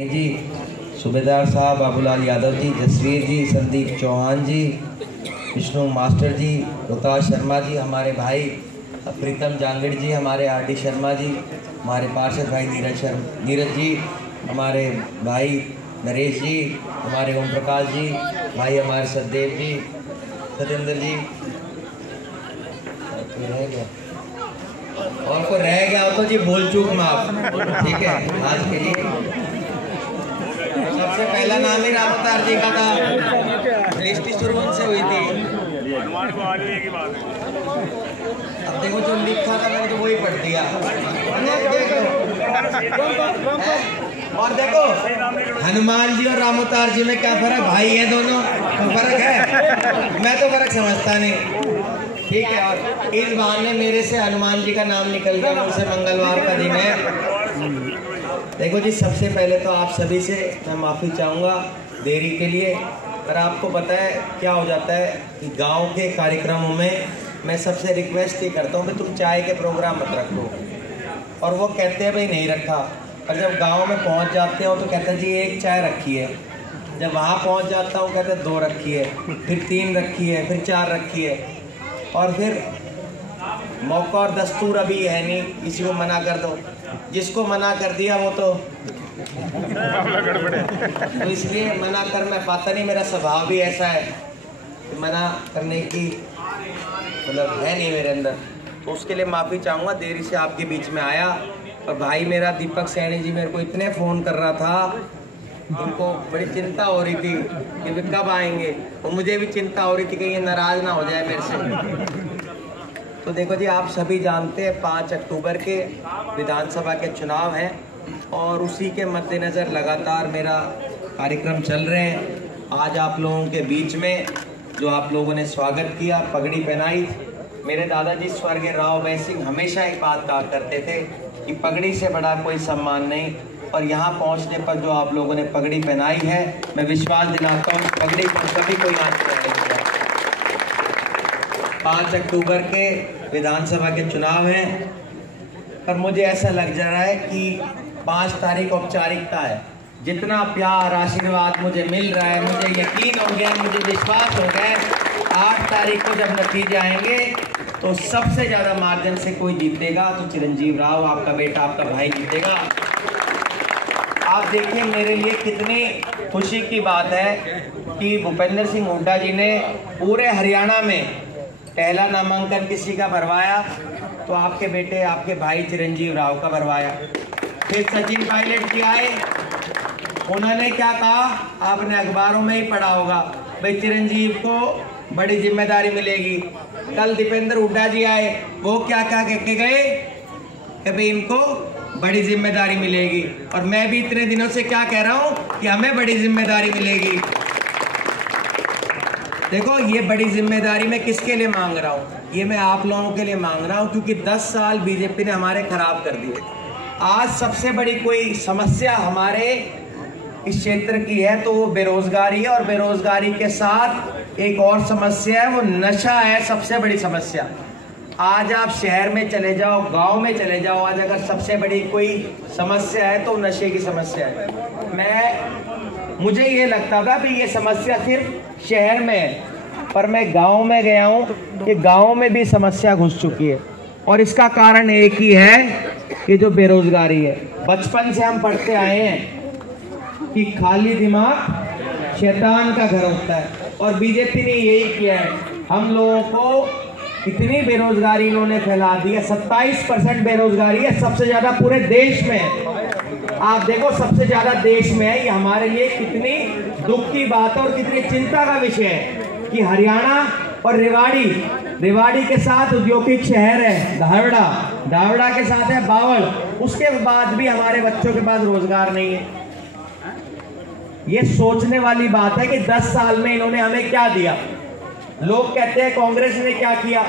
जी, सूबेदार साहब बाबूलाल यादव जी, जसवीर जी, संदीप चौहान जी, विष्णु मास्टर जी, रुताज शर्मा जी, हमारे भाई प्रीतम जांगड़ जी, हमारे आरडी शर्मा जी, हमारे पार्षद भाई नीरज जी, हमारे भाई नरेश जी, हमारे ओम प्रकाश जी, भाई हमारे सतदेव जी, सतेंद्र जी, और को रह गया हो तो जी भूल चूक माफ, ठीक है। आज के लिए सबसे पहला नाम ही रामतार जी का था, लिस्ट शुरू से हुई थी। अब देखो जो लिखा था मैंने तो वही पढ़ दिया। और देखो हनुमान जी और रामोतार जी में क्या फर्क, भाई है दोनों, तो फर्क है, मैं तो फर्क समझता नहीं, ठीक है। और इस बहाने मेरे से हनुमान जी का नाम निकल गया, मुझसे मंगलवार का दिन है। देखो जी, सबसे पहले तो आप सभी से मैं माफ़ी चाहूँगा देरी के लिए, पर आपको पता है क्या हो जाता है कि गांव के कार्यक्रमों में मैं सबसे रिक्वेस्ट ही करता हूँ कि तुम चाय के प्रोग्राम मत रखो, और वो कहते हैं भाई नहीं रखा, और जब गांव में पहुँच जाते हो तो कहते हैं जी एक चाय रखी है, जब वहाँ पहुँच जाता हूँ कहते हैं 2 रखी है, फिर 3 रखी है, फिर 4 रखी है, और फिर मौका और दस्तूर अभी है नहीं, किसी को मना कर दो, जिसको मना कर दिया वो तो इसलिए मना कर मैं पाता नहीं, मेरा स्वभाव भी ऐसा है, मना करने की मतलब है नहीं मेरे अंदर, तो उसके लिए माफ़ी चाहूँगा, देरी से आपके बीच में आया। और भाई मेरा दीपक सैनी जी मेरे को इतने फ़ोन कर रहा था, उनको बड़ी चिंता हो रही थी कि वे कब आएंगे, और मुझे भी चिंता हो रही थी कि ये नाराज़ ना हो जाए मेरे से। तो देखो जी, आप सभी जानते हैं 5 अक्टूबर के विधानसभा के चुनाव हैं, और उसी के मद्देनज़र लगातार मेरा कार्यक्रम चल रहे हैं। आज आप लोगों के बीच में जो आप लोगों ने स्वागत किया, पगड़ी पहनाई, मेरे दादाजी स्वर्गीय राव भैया सिंह हमेशा एक बात कहा करते थे कि पगड़ी से बड़ा कोई सम्मान नहीं, और यहाँ पहुँचने पर जो आप लोगों ने पगड़ी पहनाई है, मैं विश्वास दिलाता हूँ पगड़ी को कभी कोई आँच नहीं किया। 5 अक्टूबर के विधानसभा के चुनाव हैं, पर मुझे ऐसा लग जा रहा है कि 5 तारीख औपचारिकता है। जितना प्यार आशीर्वाद मुझे मिल रहा है, मुझे यकीन हो गया, मुझे विश्वास हो गया 8 तारीख को जब नतीजे आएंगे तो सबसे ज़्यादा मार्जिन से कोई जीतेगा तो चिरंजीव राव, आपका बेटा, आपका भाई जीतेगा। आप देखिए मेरे लिए कितनी खुशी की बात है कि भूपेंद्र सिंह हुड्डा जी ने पूरे हरियाणा में पहला नामांकन किसी का भरवाया तो आपके बेटे, आपके भाई चिरंजीव राव का भरवाया। फिर सचिन पायलट जी आए, उन्होंने क्या कहा, आपने अखबारों में ही पढ़ा होगा, भाई चिरंजीव को बड़ी जिम्मेदारी मिलेगी। कल दीपेंद्र हुड्डा जी आए, वो क्या क्या कह के गए कि भाई इनको बड़ी जिम्मेदारी मिलेगी, और मैं भी इतने दिनों से क्या कह रहा हूँ कि हमें बड़ी जिम्मेदारी मिलेगी। देखो ये बड़ी जिम्मेदारी मैं किसके लिए मांग रहा हूँ, ये मैं आप लोगों के लिए मांग रहा हूँ, क्योंकि 10 साल बीजेपी ने हमारे खराब कर दिए। आज सबसे बड़ी कोई समस्या हमारे इस क्षेत्र की है तो वो बेरोजगारी है, और बेरोजगारी के साथ एक और समस्या है, वो नशा है, सबसे बड़ी समस्या। आज आप शहर में चले जाओ, गांव में चले जाओ, आज अगर सबसे बड़ी कोई समस्या है तो नशे की समस्या है। मुझे ये लगता था कि ये समस्या सिर्फ शहर में है, पर मैं गांव में गया हूँ कि गांव में भी समस्या घुस चुकी है, और इसका कारण एक ही है कि जो बेरोजगारी है। बचपन से हम पढ़ते आए हैं कि खाली दिमाग शैतान का घर होता है, और बीजेपी ने यही किया है। हम लोगों को इतनी बेरोजगारी इन्होंने फैला दी है, 27% बेरोजगारी है, सबसे ज्यादा पूरे देश में है। आप देखो सबसे ज्यादा देश में है, ये हमारे लिए कितनी दुख की बात है और कितनी चिंता का विषय है कि हरियाणा और रेवाड़ी के साथ औद्योगिक शहर है धावड़ा के साथ है बावल, उसके बाद भी हमारे बच्चों के पास रोजगार नहीं है। ये सोचने वाली बात है कि 10 साल में इन्होंने हमें क्या दिया। लोग कहते हैं कांग्रेस ने क्या किया,